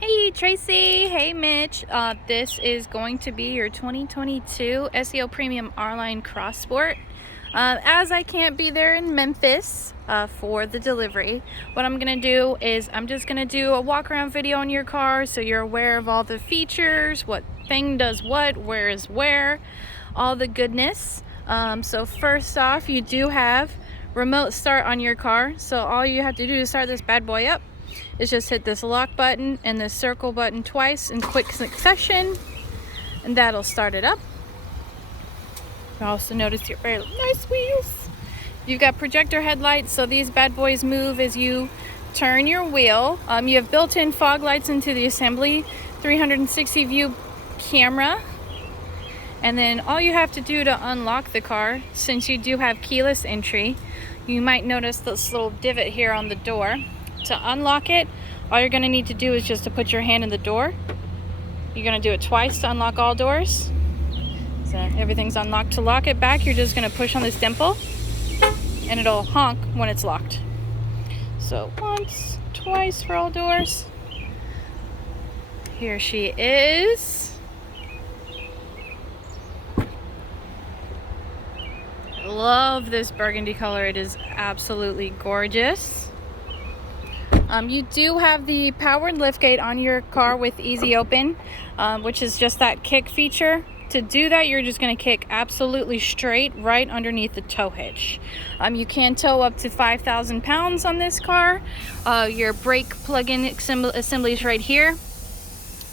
Hey Tracy, hey Mitch. This is going to be your 2022 SEO Premium R-Line Cross Sport. As I can't be there in Memphis for the delivery, what I'm going to do is I'm just going to do a walk around video on your car so you're aware of all the features, what thing does what, where is where, all the goodness. So first off, you do have remote start on your car. So all you have to do to start this bad boy up is just hit this lock button and this circle button twice in quick succession, and that'll start it up. You also notice your very nice wheels. You've got projector headlights, so these bad boys move as you turn your wheel. You have built-in fog lights into the assembly, 360 view camera, and then all you have to do to unlock the car, since you do have keyless entry, you might notice this little divot here on the door. To unlock it, all you're going to need to do is just to put your hand in the door. You're going to do it twice to unlock all doors. So everything's unlocked. To lock it back, you're just going to push on this dimple and it'll honk when it's locked. So once, twice for all doors. Here she is. I love this burgundy color. It is absolutely gorgeous. You do have the powered liftgate on your car with easy open, which is just that kick feature. To do that, you're just going to kick absolutely straight right underneath the tow hitch. You can tow up to 5,000 pounds on this car. Your brake plug-in assembly is right here.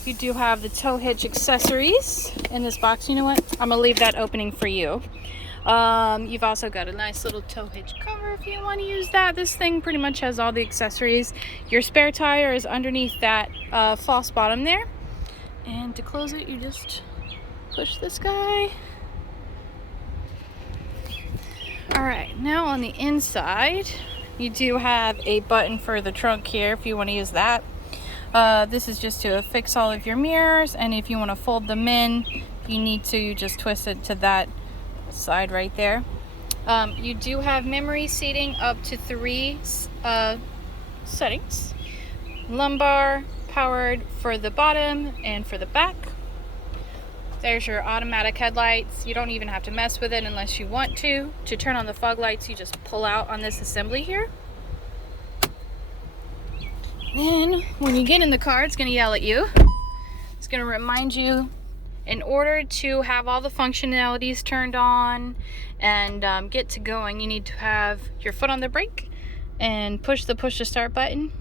You do have the tow hitch accessories in this box. You know what? I'm going to leave that opening for you. You've also got a nice little tow hitch cover if you want to use that. This thing pretty much has all the accessories. Your spare tire is underneath that false bottom there. And to close it, you just push this guy. Alright, now on the inside, you do have a button for the trunk here if you want to use that. This is just to affix all of your mirrors, and if you want to fold them in, you need to, you just twist it to that side right there. You do have memory seating up to 3 settings. Lumbar powered for the bottom and for the back. There's your automatic headlights. You don't even have to mess with it unless you want to. To turn on the fog lights, you just pull out on this assembly here. Then when you get in the car, it's going to yell at you. It's going to remind you, in order to have all the functionalities turned on and get to going, you need to have your foot on the brake and push to start button.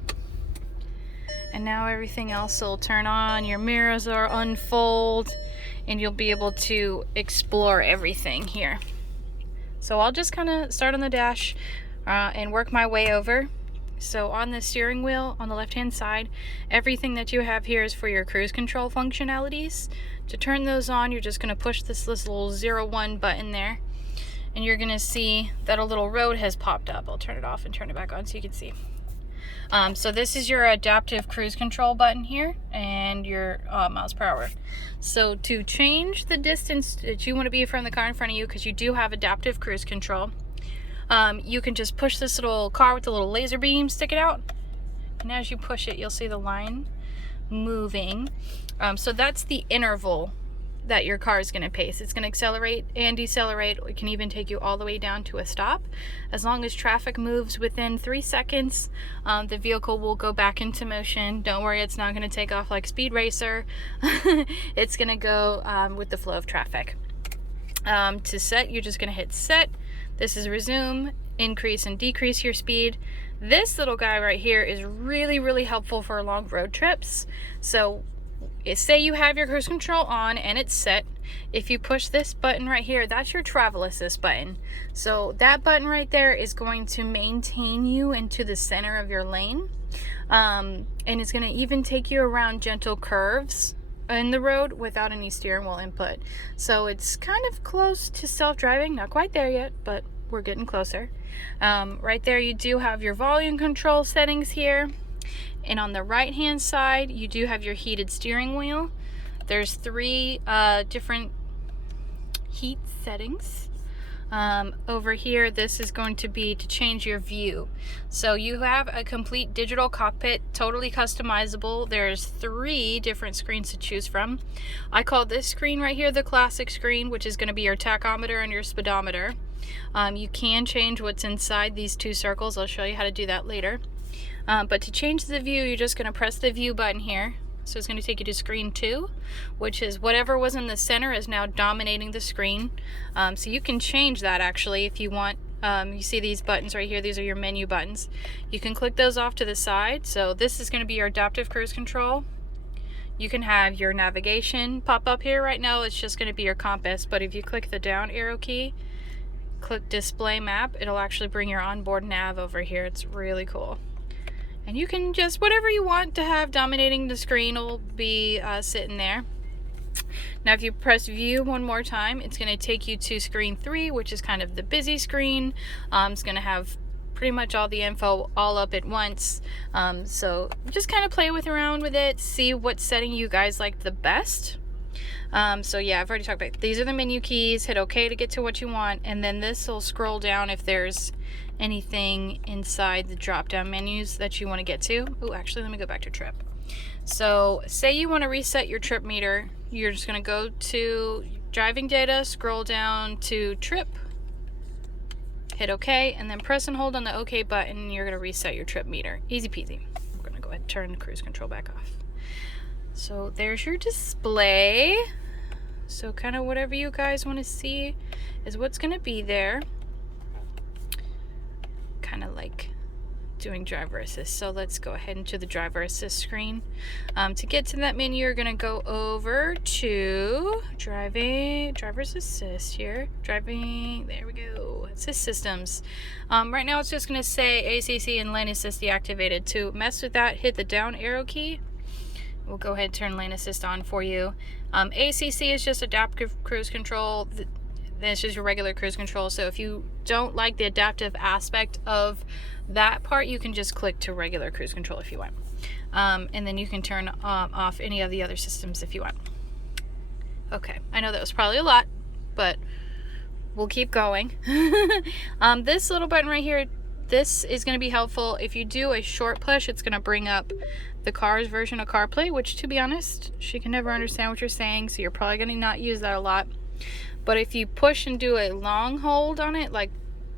And now everything else will turn on. Your mirrors will unfold and you'll be able to explore everything here. So I'll just kind of start on the dash and work my way over. So on the steering wheel on the left hand side, everything that you have here is for your cruise control functionalities. To turn those on, you're just going to push this little 01 button there, and you're going to see that a little road has popped up. I'll turn it off and turn it back on so you can see. So this is your adaptive cruise control button here and your miles per hour. So to change the distance that you want to be from the car in front of you, because you do have adaptive cruise control, you can just push this little car with the little laser beam, stick it out, and as you push it, you'll see the line moving. So that's the interval that your car is going to pace. It's going to accelerate and decelerate. It can even take you all the way down to a stop. As long as traffic moves within 3 seconds, the vehicle will go back into motion. Don't worry, it's not going to take off like Speed Racer. It's going to go with the flow of traffic. To set, you're just going to hit set. This is resume, increase and decrease your speed. This little guy right here is really, really helpful for long road trips. So say you have your cruise control on and it's set. If you push this button right here, that's your travel assist button. So that button right there is going to maintain you into the center of your lane. And it's going to even take you around gentle curves in the road without any steering wheel input. So it's kind of close to self-driving, not quite there yet, but we're getting closer. Right there you do have your volume control settings here, and on the right hand side you do have your heated steering wheel. There's 3 different heat settings. Over here, this is going to be to change your view. So you have a complete digital cockpit, totally customizable. There's 3 different screens to choose from. I call this screen right here the classic screen, which is going to be your tachometer and your speedometer. You can change what's inside these 2 circles. I'll show you how to do that later. But to change the view, you're just going to press the view button here. So it's going to take you to screen 2, which is whatever was in the center is now dominating the screen. So you can change that actually if you want. You see these buttons right here, these are your menu buttons. You can click those off to the side. So this is going to be your adaptive cruise control. You can have your navigation pop up here. Right now it's just going to be your compass, but if you click the down arrow key, click display map, it'll actually bring your onboard nav over here. It's really cool. And you can just, whatever you want to have dominating the screen will be sitting there. Now if you press view one more time, it's going to take you to screen 3, which is kind of the busy screen. It's going to have pretty much all the info all up at once. So just kind of play around with it, see what setting you guys like the best. So yeah, I've already talked about, these are the menu keys. Hit OK to get to what you want, and then this will scroll down if there's anything inside the drop down menus that you want to get to. Oh, actually let me go back to trip. So say you want to reset your trip meter, you're just going to go to driving data, scroll down to trip, hit OK, and then press and hold on the OK button, and you're going to reset your trip meter. Easy peasy. I'm going to go ahead and turn the cruise control back off. So there's your display. So kind of whatever you guys want to see is what's going to be there. Kind of like doing driver assist. So let's go ahead into the driver assist screen. To get to that menu, you're going to go over to driver's assist here. Driving, there we go. Assist systems. Right now it's just going to say ACC and lane assist deactivated. To mess with that, hit the down arrow key. We'll go ahead and turn lane assist on for you. ACC is just adaptive cruise control. It's just your regular cruise control. So if you don't like the adaptive aspect of that part, you can just click to regular cruise control if you want. And then you can turn off any of the other systems if you want. Okay, I know that was probably a lot, but we'll keep going. This little button right here, this is going to be helpful. If you do a short push, it's going to bring up the car's version of CarPlay, which to be honest, she can never understand what you're saying, so you're probably going to not use that a lot. But if you push and do a long hold on it, like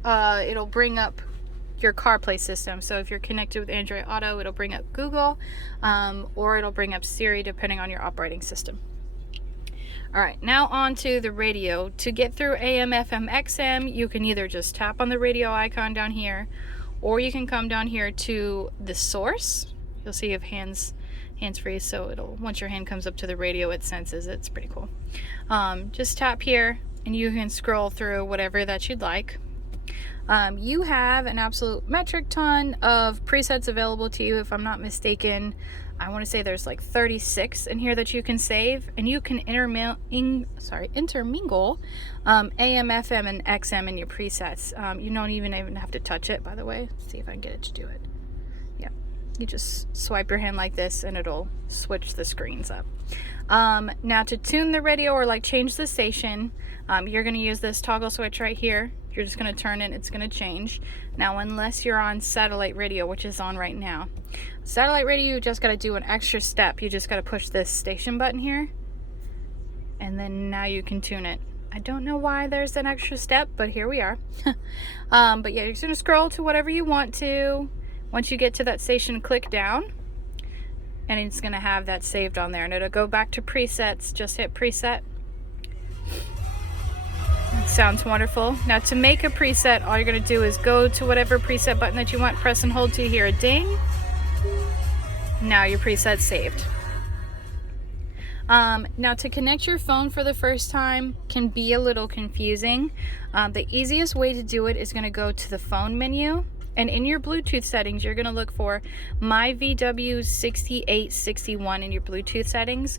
it'll bring up your CarPlay system. So if you're connected with Android Auto, it'll bring up Google, or it'll bring up Siri depending on your operating system. Alright, now on to the radio. To get through AM, FM, XM, you can either just tap on the radio icon down here, or you can come down here to the source. You'll see you have hands free, so it'll, once your hand comes up to the radio, it senses it. It's pretty cool. Just tap here and you can scroll through whatever that you'd like. You have an absolute metric ton of presets available to you. If I'm not mistaken, I want to say there's like 36 in here that you can save, and you can intermingle AM, FM, and XM in your presets. You don't even have to touch it, by the way. Let's see if I can get it to do it. Yeah, you just swipe your hand like this and it'll switch the screens up. Now to tune the radio or like change the station, you're going to use this toggle switch right here. You're just going to turn it, it's going to change. Now unless you're on satellite radio, which is on right now. Satellite radio, you just got to do an extra step. You just got to push this station button here, and then now you can tune it. I don't know why there's an extra step, but here we are. But yeah, you're just going to scroll to whatever you want to. Once you get to that station, click down, and it's going to have that saved on there, and it'll go back to presets. Just hit preset. That sounds wonderful. Now to make a preset, all you're going to do is go to whatever preset button that you want, press and hold till you hear a ding. Now your preset's saved. Now to connect your phone for the first time can be a little confusing. The easiest way to do it is going to go to the phone menu, And in your Bluetooth settings, you're going to look for My VW 6861 in your Bluetooth settings.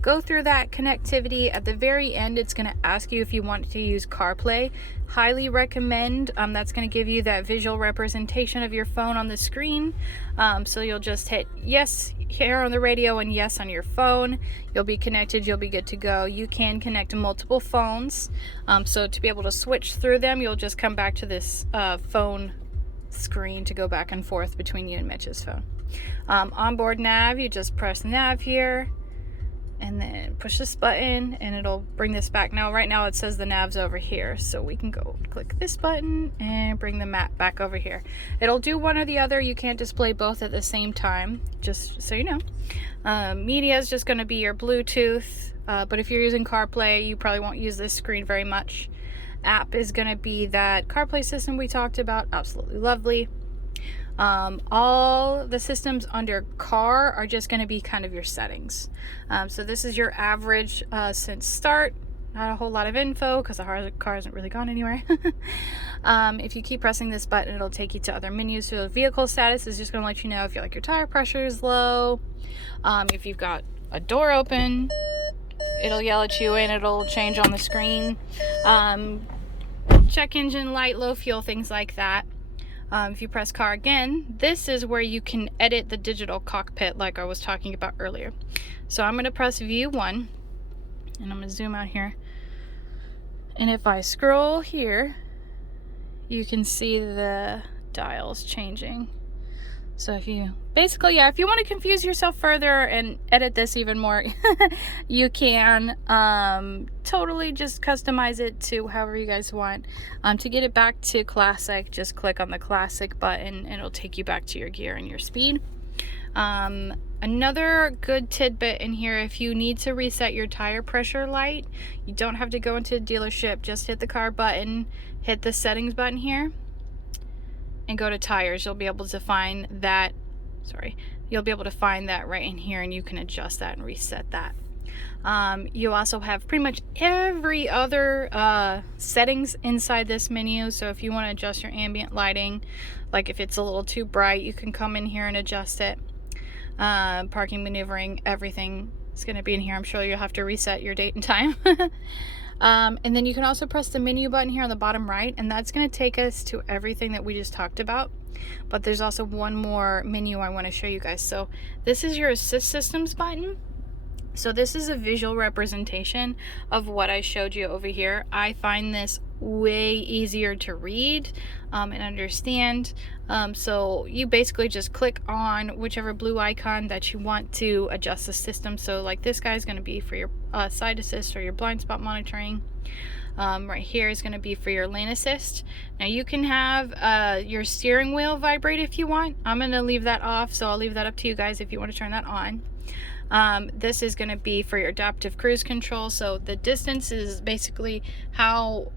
Go through that connectivity. At the very end, it's going to ask you if you want to use CarPlay. Highly recommend. That's going to give you that visual representation of your phone on the screen. So you'll just hit yes here on the radio and yes on your phone. You'll be connected. You'll be good to go. You can connect to multiple phones. So to be able to switch through them, you'll just come back to this phone screen to go back and forth between you and Mitch's phone. Onboard nav, you just press nav here and then push this button and it'll bring this back. Now right now it says the nav's over here, so we can go click this button and bring the map back over here. It'll do one or the other. You can't display both at the same time, just so you know. Media is just going to be your Bluetooth, but if you're using CarPlay, you probably won't use this screen very much. App is going to be that CarPlay system we talked about. Absolutely lovely. All the systems under car are just going to be kind of your settings. So this is your average since start. Not a whole lot of info because the car hasn't really gone anywhere. If you keep pressing this button, it'll take you to other menus. So vehicle status is just going to let you know if your tire pressure is low. If you've got a door open, it'll yell at you and it'll change on the screen. Check engine light, low fuel, things like that. If you press car again, this is where you can edit the digital cockpit like I was talking about earlier. So I'm going to press view 1 and I'm going to zoom out here. And if I scroll here, you can see the dials changing. So if you basically, if you want to confuse yourself further and edit this even more, you can totally just customize it to however you guys want. To get it back to classic, just click on the classic button and it'll take you back to your gear and your speed. Another good tidbit in here, if you need to reset your tire pressure light, you don't have to go into the dealership. Just hit the car button, hit the settings button here, and go to tires. You'll be able to find that, you'll be able to find that right in here and you can adjust that and reset that. You also have pretty much every other settings inside this menu. So if you want to adjust your ambient lighting, like if it's a little too bright, you can come in here and adjust it. Parking, maneuvering, everything is going to be in here. I'm sure you'll have to reset your date and time. And then you can also press the menu button here on the bottom right, and that's going to take us to everything that we just talked about. But there's also one more menu I want to show you guys. So this is your assist systems button. So this is a visual representation of what I showed you over here. I find this way easier to read and understand. So you basically just click on whichever blue icon that you want to adjust the system. So like this guy is going to be for your side assist or your blind spot monitoring. Right here is going to be for your lane assist. Now you can have your steering wheel vibrate if you want. I'm going to leave that off, so I'll leave that up to you guys if you want to turn that on. This is going to be for your adaptive cruise control. So the distance is basically how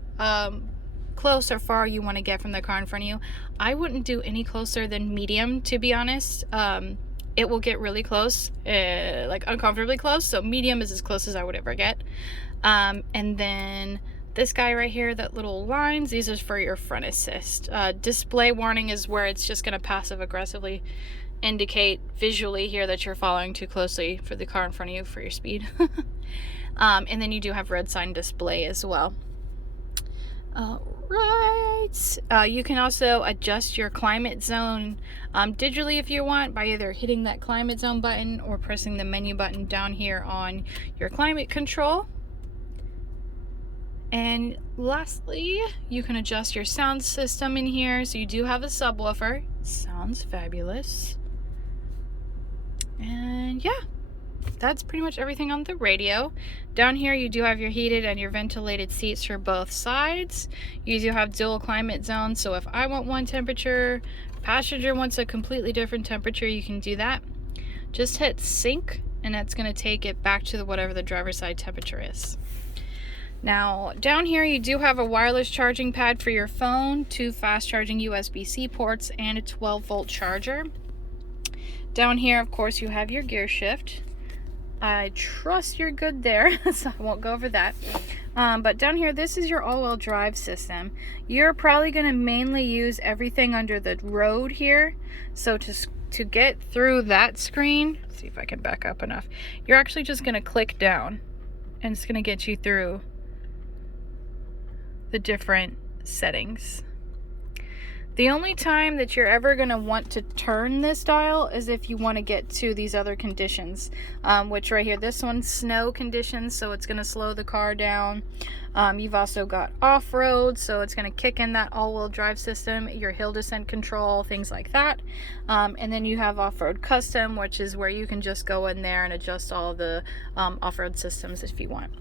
close or far you want to get from the car in front of you. I wouldn't do any closer than medium, to be honest. It will get really close, like uncomfortably close. So medium is as close as I would ever get. And then this guy right here, that little lines, these are for your front assist. Display warning is where it's just going to passive aggressively indicate visually here that you're following too closely for the car in front of you for your speed. And then you do have red sign display as well. Right. You can also adjust your climate zone digitally if you want by either hitting that climate zone button or pressing the menu button down here on your climate control. And lastly, you can adjust your sound system in here. So you do have a subwoofer. Sounds fabulous. And yeah, that's pretty much everything on the radio. Down here you do have your heated and your ventilated seats for both sides. You do have dual climate zones, so if I want one temperature, passenger wants a completely different temperature, you can do that. Just hit sync and that's going to take it back to whatever the driver's side temperature is. Now down here you do have a wireless charging pad for your phone, 2 fast charging USB-C ports, and a 12-volt charger. Down here of course you have your gear shift. I trust you're good there, so I won't go over that. But down here, this is your all-wheel drive system. You're probably going to mainly use everything under the road here. So to get through that screen, let's see if I can back up enough. You're actually just going to click down, and it's going to get you through the different settings. The only time that you're ever going to want to turn this dial is if you want to get to these other conditions, which right here, this one's snow conditions, so it's going to slow the car down. You've also got off-road, so it's going to kick in that all-wheel drive system, your hill descent control, things like that. And then you have off-road custom, which is where you can just go in there and adjust all the off-road systems if you want.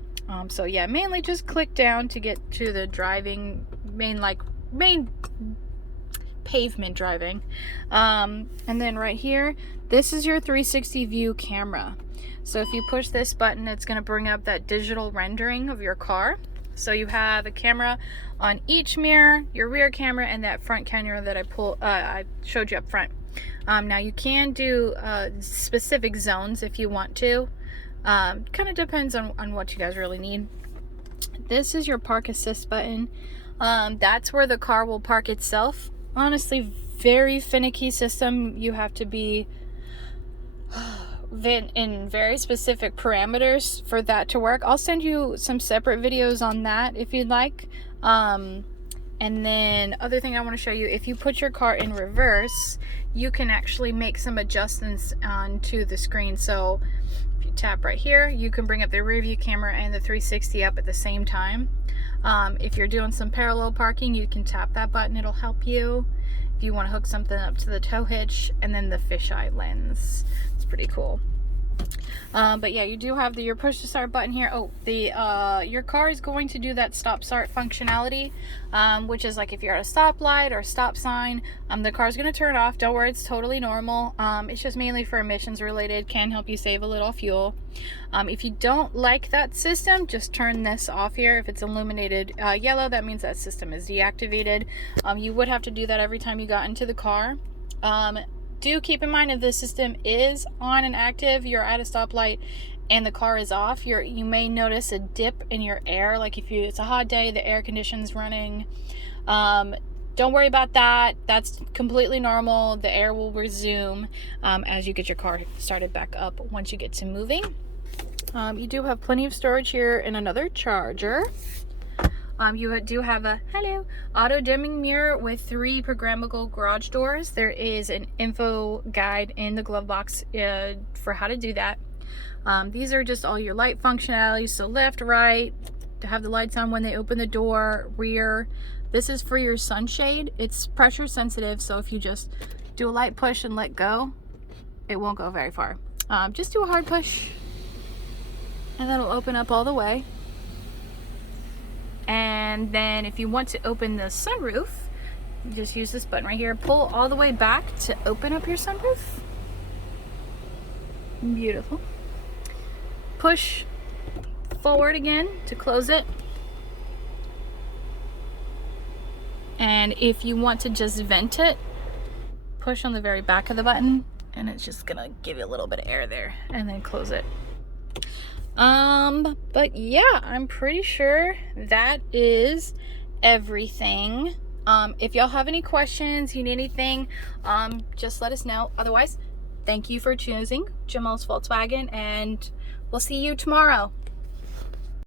So yeah, mainly just click down to get to the driving, main pavement driving. And then right here, this is your 360 view camera. So if you push this button, it's going to bring up that digital rendering of your car. So you have a camera on each mirror, your rear camera, and that front camera that I showed you up front. Now you can do specific zones if you want to. Kind of depends on what you guys really need. This is your park assist button. That's where the car will park itself. Honestly, very finicky system. You have to be in very specific parameters for that to work. I'll send you some separate videos on that if you'd like. And then other thing I want to show you, if you put your car in reverse, you can actually make some adjustments onto the screen. So if you tap right here, you can bring up the rear view camera and the 360 up at the same time. If you're doing some parallel parking, you can tap that button, it'll help you. If you want to hook something up to the tow hitch, and then the fisheye lens. It's pretty cool. But yeah, you do have your push to start button here. Oh, your car is going to do that stop start functionality, which is like if you're at a stoplight or a stop sign, the car's going to turn off. Don't worry, it's totally normal. It's just mainly for emissions related, can help you save a little fuel. If you don't like that system, just turn this off here. If it's illuminated yellow, that means that system is deactivated. You would have to do that every time you got into the car. Do keep in mind, if the system is on and active, you're at a stoplight and the car is off, you may notice a dip in your air. Like if it's a hot day, the air conditioner's running. Don't worry about that. That's completely normal. The air will resume as you get your car started back up once you get to moving. You do have plenty of storage here and another charger. You do have a auto dimming mirror with 3 programmable garage doors. There is an info guide in the glove box for how to do that. These are just all your light functionalities. So left, right, to have the lights on when they open the door, rear. This is for your sunshade. It's pressure sensitive, so if you just do a light push and let go, it won't go very far. Just do a hard push and that'll open up all the way. And then if you want to open the sunroof, you just use this button right here. Pull all the way back to open up your sunroof. Beautiful. Push forward again to close it. And if you want to just vent it, push on the very back of the button and it's just gonna give you a little bit of air there, and then close it. But yeah, I'm pretty sure that is everything. If y'all have any questions, you need anything, just let us know. Otherwise, thank you for choosing Jamal's Volkswagen, and we'll see you tomorrow.